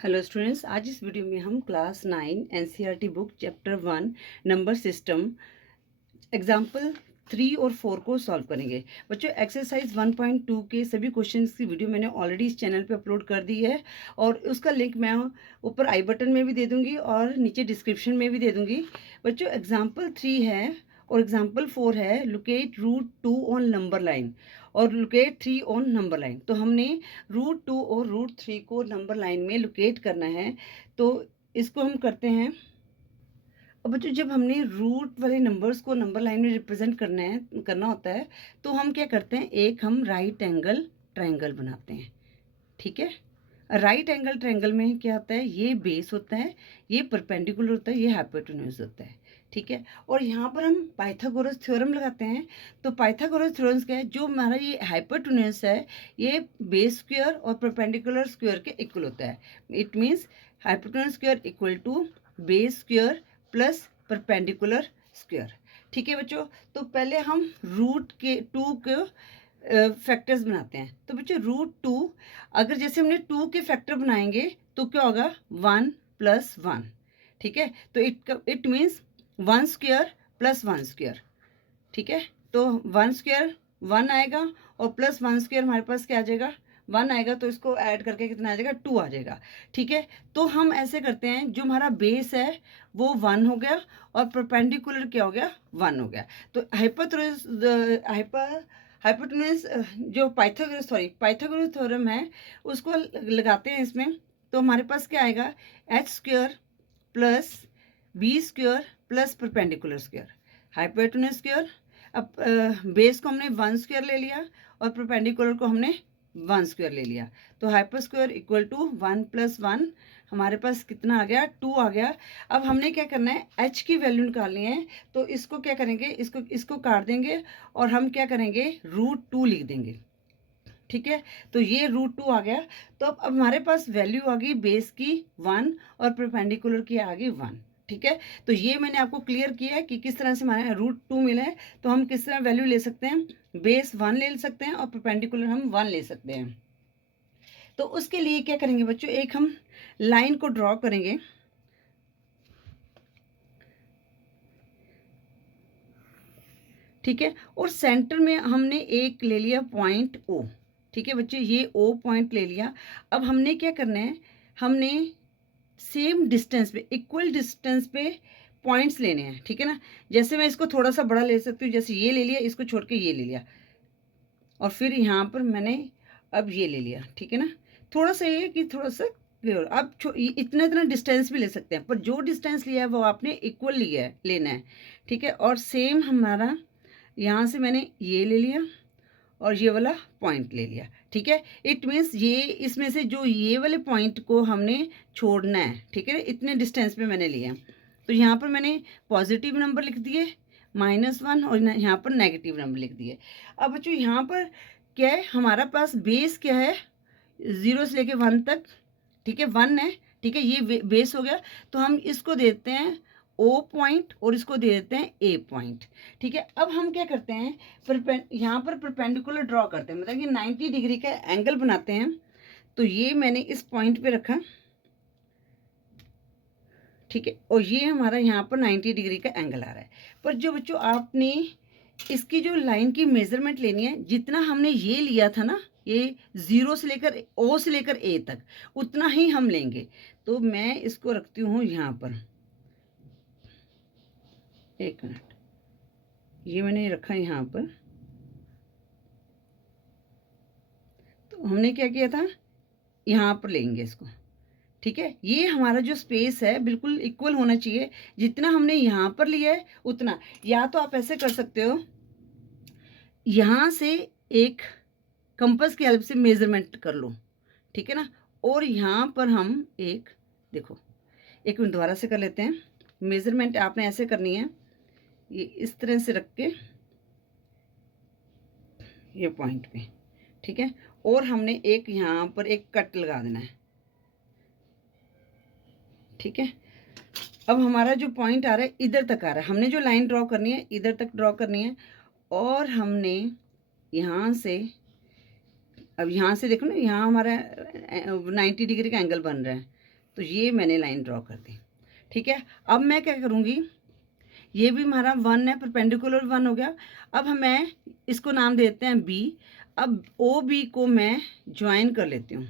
Hello students, आज इस video में हम class 9 NCERT book chapter 1 number system example 3 और 4 को सॉल्व करेंगे। बच्चों, एक्सरसाइज 1.2 के सभी क्वेश्चंस की वीडियो मैंने ऑलरेडी इस चैनल पे अपलोड कर दी है और उसका लिंक मैं ऊपर आई बटन में भी दे दूंगी और नीचे डिस्क्रिप्शन में भी दे दूंगी। बच्चों, एग्जाम्पल 3 है और एग्जाम्पल 4 है locate root 2 on number line और लोकेट 3 ऑन नंबर लाइन। तो हमने रूट 2 और रूट 3 को नंबर लाइन में लोकेट करना है, तो इसको हम करते हैं। और बच्चों, जब हमने रूट वाले नंबर्स को नंबर लाइन में रिप्रेजेंट करना होता है, तो हम क्या करते हैं, एक हम राइट एंगल ट्रायंगल बनाते हैं। ठीक है, राइट एंगल ट्रायंगल में क्या होता है, ये बेस होता है, ये परपेंडिकुलर होता है, ये हाइपोटेन्यूज होता है। ठीक है, और यहाँ पर हम पाइथागोरस थ्योरम लगाते हैं। तो पाइथागोरस थ्योरम क्या है, जो हमारा ये हाइपोटेन्यूज है, ये बेस स्क्वायर और परपेंडिकुलर स्क्वायर के इक्वल होता है। It means hypotenuse square equal to base square plus perpendicular square. ठीक है बच्चों, तो पहले हम रूट के 2 के फैक्टर्स बनाते हैं। तो बच्चों, रूट 2, अगर जैसे हमने 2 के फैक्टर बनाएंगे तो क्या होगा, 1 प्लस 1। ठीक है, तो it means 1 square plus 1 square. ठीक है, तो 1 स्क्वायर 1 आएगा और प्लस 1 स्क्वायर हमारे पास क्या आ जाएगा, 1 आएगा। तो इसको ऐड करके कितना आ जाएगा, 2 आ जाएगा। ठीक है, तो हम ऐसे करते हैं, जो हमारा बेस है वो 1 हो गया और परपेंडिकुलर क्या हो गया, 1 हो गया। तो हाइपोटेन्यूज जो पाइथागोरस थ्योरम है उसको लगाते हैं इसमें। तो हमारे पास क्या आएगा, H square plus B square plus perpendicular square, hypotenuse square. अब बेस को हमने 1 स्क्वायर ले लिया और परपेंडिकुलर को हमने 1 स्क्वायर ले लिया। तो hyper square equal to 1 plus 1, हमारे पास कितना आ गया, 2 आ गया। अब हमने क्या करना है, h की वैल्यू निकालनी है। तो इसको क्या करेंगे, इसको काट देंगे और हम क्या करेंगे, रूट 2 लिख देंगे। ठीक है, तो ये रूट 2 आ गया। तो अब हमारे पास वैल्यू आ गई बेस की 1 और परपेंडिकुलर की आ गई 1। ठीक है, तो ये मैंने आपको क्लियर किया है कि किस तरह से हमारे रूट 2 मिला है। तो हम किस तरह वैल्यू ले सकते हैं, बेस 1 ले सकते हैं और परपेंडिकुलर हम 1 ले सकते हैं। तो उसके लिए क्या करेंगे बच्चों, एक हम लाइन को ड्रॉ करेंगे। ठीक है, और सेंटर में हमने एक ले लिया पॉइंट ओ। ठीक है बच्चे, ये ओ पॉइंट ले लिया। अब हमने क्या करना है, हमने सेम डिस्टेंस पे, इक्वल डिस्टेंस पे पॉइंट्स लेने हैं। ठीक है ना, जैसे मैं इसको थोड़ा सा बड़ा ले सकती हूँ, जैसे ये ले लिया, इसको छोड़ के ये ले लिया और फिर यहाँ पर मैंने अब ये ले लिया। ठीक है ना, थोड़ा सा ये कि थोड़ा सा क्लियर। अब इतना इतना डिस्टेंस भी ले सकते हैं, पर जो डिस्टेंस लिया है वो आपने इक्वल लिया है, लेना है। ठीक है, और सेम हमारा यहाँ से मैंने ये ले लिया और ये वाला पॉइंट ले लिया। ठीक है, इट मीन्स ये इसमें से जो ये वाले पॉइंट को हमने छोड़ना है। ठीक है, इतने डिस्टेंस पे मैंने लिया। तो यहाँ पर मैंने पॉजिटिव नंबर लिख दिए -1 और यहाँ पर नेगेटिव नंबर लिख दिए। अब बच्चों, यहाँ पर क्या है, हमारा पास बेस क्या है, 0 से लेके 1 तक। ठीक है, 1 है। ठीक है, ये बेस हो गया। तो हम इसको देते हैं ओ पॉइंट और इसको दे देते हैं ए पॉइंट। ठीक है, अब हम क्या करते हैं, यहाँ पर परपेंडिकुलर ड्रॉ करते हैं, मतलब कि 90 डिग्री का एंगल बनाते हैं। तो ये मैंने इस पॉइंट पे रखा। ठीक है, और ये हमारा यहाँ पर 90 डिग्री का एंगल आ रहा है। पर जो बच्चों, आपने इसकी जो लाइन की मेजरमेंट लेनी है, जितना हमने ये लिया था ना, ये 0 से लेकर ओ से लेकर ए तक, उतना ही हम लेंगे। तो मैं इसको रखती हूँ यहाँ पर, एक मिनट, ये मैंने रखा यहाँ पर। तो हमने क्या किया था, यहाँ पर लेंगे इसको। ठीक है, ये हमारा जो स्पेस है बिल्कुल इक्वल होना चाहिए, जितना हमने यहाँ पर लिया है उतना। या तो आप ऐसे कर सकते हो, यहाँ से एक कंपास की हेल्प से मेजरमेंट कर लो। ठीक है ना, और यहाँ पर हम एक, देखो, एक मिनट दोबारा से कर लेते हैं। मेजरमेंट आपने ऐसे करनी है, ये इस तरह से रख के ये पॉइंट पे। ठीक है, और हमने एक यहाँ पर एक कट लगा देना है। ठीक है, अब हमारा जो पॉइंट आ रहा है इधर तक आ रहा है, हमने जो लाइन ड्रॉ करनी है इधर तक ड्रॉ करनी है। और हमने यहाँ से, अब यहाँ से देखो ना, यहाँ हमारा 90 डिग्री का एंगल बन रहा है। तो ये मैंने लाइन ड्रॉ कर दी। ठीक है, अब मैं क्या करूँगी, ये भी हमारा 1 है, परपेंडिकुलर 1 हो गया। अब मैं इसको नाम देते हैं बी। अब ओ बी को मैं ज्वाइन कर लेती हूँ।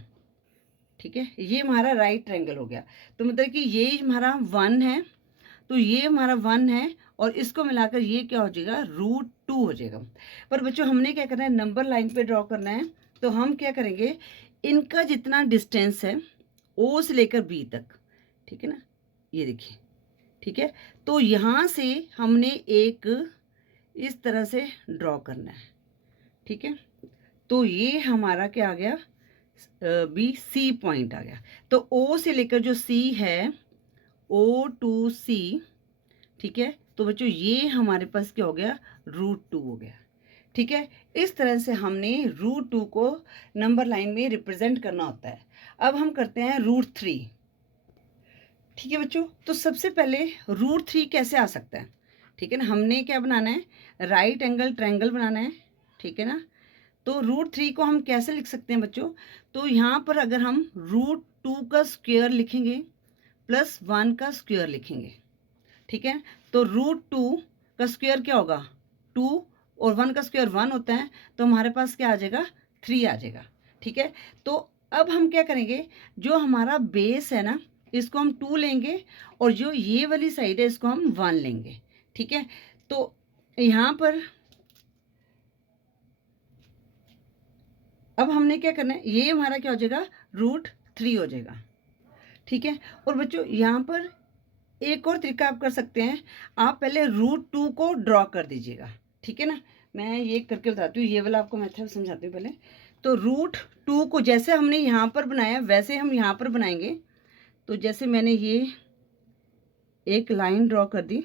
ठीक है, ये हमारा राइट ट्रायंगल हो गया। तो मतलब कि ये हमारा 1 है, तो ये हमारा 1 है और इसको मिलाकर ये क्या हो जाएगा, √2 हो जाएगा। पर बच्चों हमने क्या करना है, नंबर लाइन पे ड्रॉ करना है। तो हम क्या करेंगे, इनका जितना डिस्टेंस है ओ से लेकर बी तक, ठीक है ना, ये देखिए। ठीक है, तो यहाँ से हमने एक इस तरह से ड्रॉ करना है। ठीक है, तो ये हमारा क्या आ गया, बी सी पॉइंट आ गया। तो ओ से लेकर जो सी है, ओ टू सी, ठीक है, तो बच्चों ये हमारे पास क्या हो गया, √2 हो गया। ठीक है, इस तरह से हमने √2 को नंबर लाइन में रिप्रेजेंट करना होता है। अब हम करते हैं √3। ठीक है बच्चों, तो सबसे पहले √3 कैसे आ सकता है, ठीक है ना, हमने क्या बनाना है, राइट एंगल ट्रायंगल बनाना है। ठीक है ना, तो √3 को हम कैसे लिख सकते हैं बच्चों, तो यहाँ पर अगर हम √2 का स्क्वायर लिखेंगे प्लस 1 का स्क्वायर लिखेंगे। ठीक है, तो √2 का स्क्वायर क्या होगा, 2, और 1 का स्क्वायर 1 होता है, तो हमारे पास क्या आ जाएगा, 3 आ जाएगा। ठीक है, तो अब हम क्या करेंगे, जो हमारा बेस है ना, इसको हम 2 लेंगे और जो ये वाली साइड है इसको हम 1 लेंगे। ठीक है, तो यहाँ पर अब हमने क्या करना है, ये हमारा क्या हो जाएगा, √3 हो जाएगा। ठीक है, और बच्चों यहाँ पर एक और तरीका आप कर सकते हैं, आप पहले √2 को ड्रॉ कर दीजिएगा। ठीक है ना, मैं ये करके बताती हूँ, ये वाला आपको मेथड समझाती हूँ पहले। तो √2 को जैसे हमने यहाँ पर बनाया वैसे हम यहाँ पर बनाएंगे। तो जैसे मैंने ये एक लाइन ड्रॉ कर दी,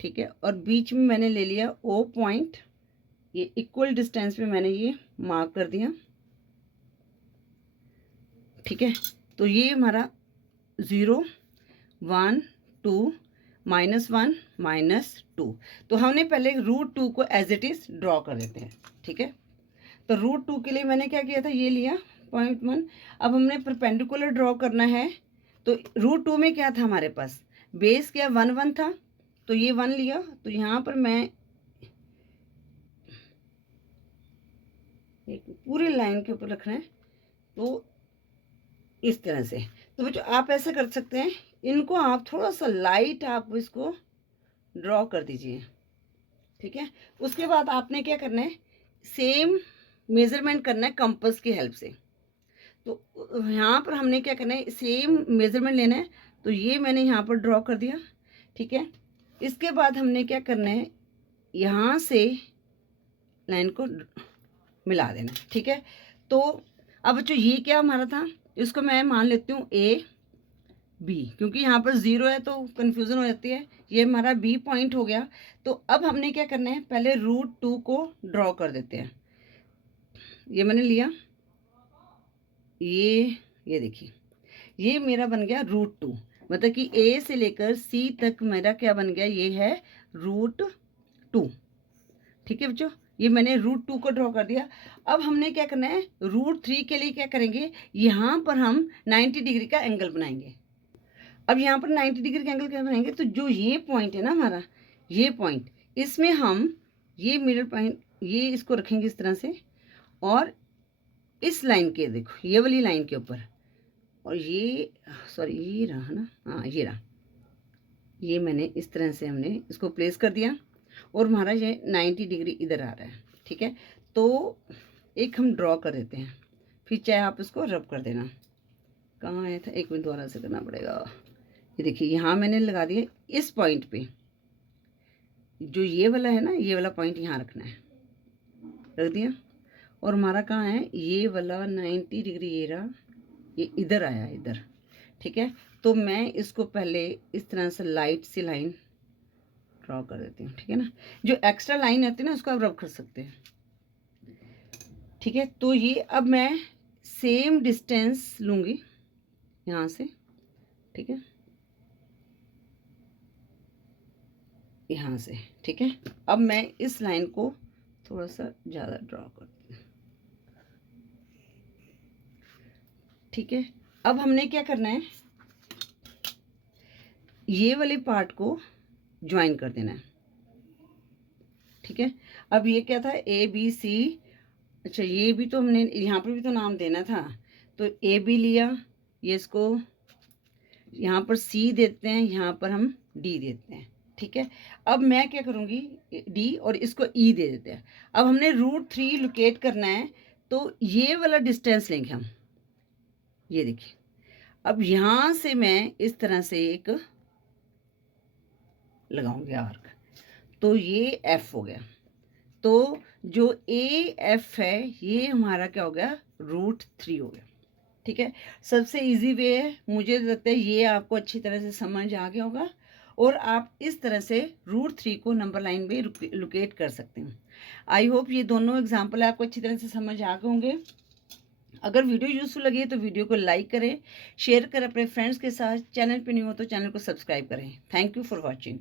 ठीक है, और बीच में मैंने ले लिया ओ पॉइंट, ये इक्वल डिस्टेंस पे मैंने ये मार्क कर दिया। ठीक है, तो ये हमारा 0, 1, 2, -1, -2। तो हमने पहले √2 को एज इट इज ड्रॉ कर देते हैं। ठीक है, तो √2 के लिए मैंने क्या किया था, ये लिया 0.1। अब हमने परपेंडिकुलर ड्रॉ करना है, तो √2 में क्या था हमारे पास, बेस क्या 1, 1 था, तो ये 1 लिया। तो यहाँ पर मैं एक पूरी लाइन के ऊपर रखना है, तो इस तरह से। तो बच्चों आप ऐसे कर सकते हैं, इनको आप थोड़ा सा लाइट आप इसको ड्रॉ कर दीजिए। ठीक है, उसके बाद आपने क्या करना है, सेम मेज़रमेंट करना है कंपास की हेल्प से। तो यहाँ पर हमने क्या करना है, सेम मेज़रमेंट लेना है। तो ये मैंने यहाँ पर ड्रॉ कर दिया। ठीक है, इसके बाद हमने क्या करना है, यहाँ से लाइन को मिला देना। ठीक है, तो अब बच्चों ये क्या हमारा था, इसको मैं मान लेती हूँ ए बी, क्योंकि यहाँ पर 0 है तो कन्फ्यूज़न हो जाती है। ये हमारा बी पॉइंट हो गया। तो अब हमने क्या करना है, पहले √2 को ड्रॉ कर देते हैं। ये मैंने लिया, ये देखिए, ये मेरा बन गया √2, मतलब कि ए से लेकर सी तक मेरा क्या बन गया, ये है √2। ठीक है बच्चों, ये मैंने √2 को ड्रॉ कर दिया। अब हमने क्या करना है, √3 के लिए क्या करेंगे, यहाँ पर हम 90 डिग्री का एंगल बनाएंगे। अब यहाँ पर 90 डिग्री का एंगल क्या बनाएंगे, तो जो ये पॉइंट है ना हमारा, ये पॉइंट, इसमें हम ये मिडल पॉइंट, ये इसको रखेंगे इस तरह से, और इस लाइन के, देखो ये वाली लाइन के ऊपर, और ये सॉरी ये रहा ना, हाँ ये रहा, ये मैंने इस तरह से हमने इसको प्लेस कर दिया, और हमारा ये 90 डिग्री इधर आ रहा है। ठीक है, तो एक हम ड्रॉ कर देते हैं, फिर चाहे आप इसको रब कर देना। कहाँ आया था, एक मिनट दोबारा से करना पड़ेगा। ये देखिए यहाँ मैंने लगा दिया इस पॉइंट पे, जो ये वाला है ना, ये वाला पॉइंट यहाँ रखना है, रख दिया। और हमारा कहाँ है, ये वाला 90 डिग्री, ये रहा, ये इधर आया इधर। ठीक है, तो मैं इसको पहले इस तरह से लाइट सी लाइन ड्रॉ कर देती हूँ। ठीक है ना, जो एक्स्ट्रा लाइन आती है ना उसको आप रब कर सकते हैं। ठीक है, तो ये अब मैं सेम डिस्टेंस लूँगी यहाँ से। ठीक है, यहाँ से। ठीक है, अब मैं इस लाइन को थोड़ा सा ज़्यादा ड्रॉ करती हूँ। ठीक है, अब हमने क्या करना है, ये वाले पार्ट को ज्वाइन कर देना है, ठीक है। अब ये क्या था, ए बी सी, अच्छा ये भी तो हमने यहाँ पर भी तो नाम देना था, तो ए बी लिया, ये इसको यहाँ पर सी देते हैं, यहाँ पर हम डी देते हैं, ठीक है। अब मैं क्या करूँगी, डी और इसको ई दे देते हैं। अब हमने √3 लोकेट करना है, तो ये वाला डिस्टेंस लेंगे हम, ये देखिए। अब यहाँ से मैं इस तरह से एक लगाऊंगी आर्क, तो ये एफ हो गया। तो जो ए एफ है ये हमारा क्या हो गया, √3 हो गया, ठीक है। सबसे इजी वे है, मुझे लगता है ये आपको अच्छी तरह से समझ आ गया होगा, और आप इस तरह से √3 को नंबर लाइन में लोकेट कर सकते हैं। आई होप ये दोनों एग्जाम्पल आपको अच्छी तरह से समझ आ गए होंगे। अगर वीडियो यूजफुल लगी तो वीडियो को लाइक करें, शेयर करें अपने फ्रेंड्स के साथ। चैनल पे नहीं हो तो चैनल को सब्सक्राइब करें। Thank you for watching.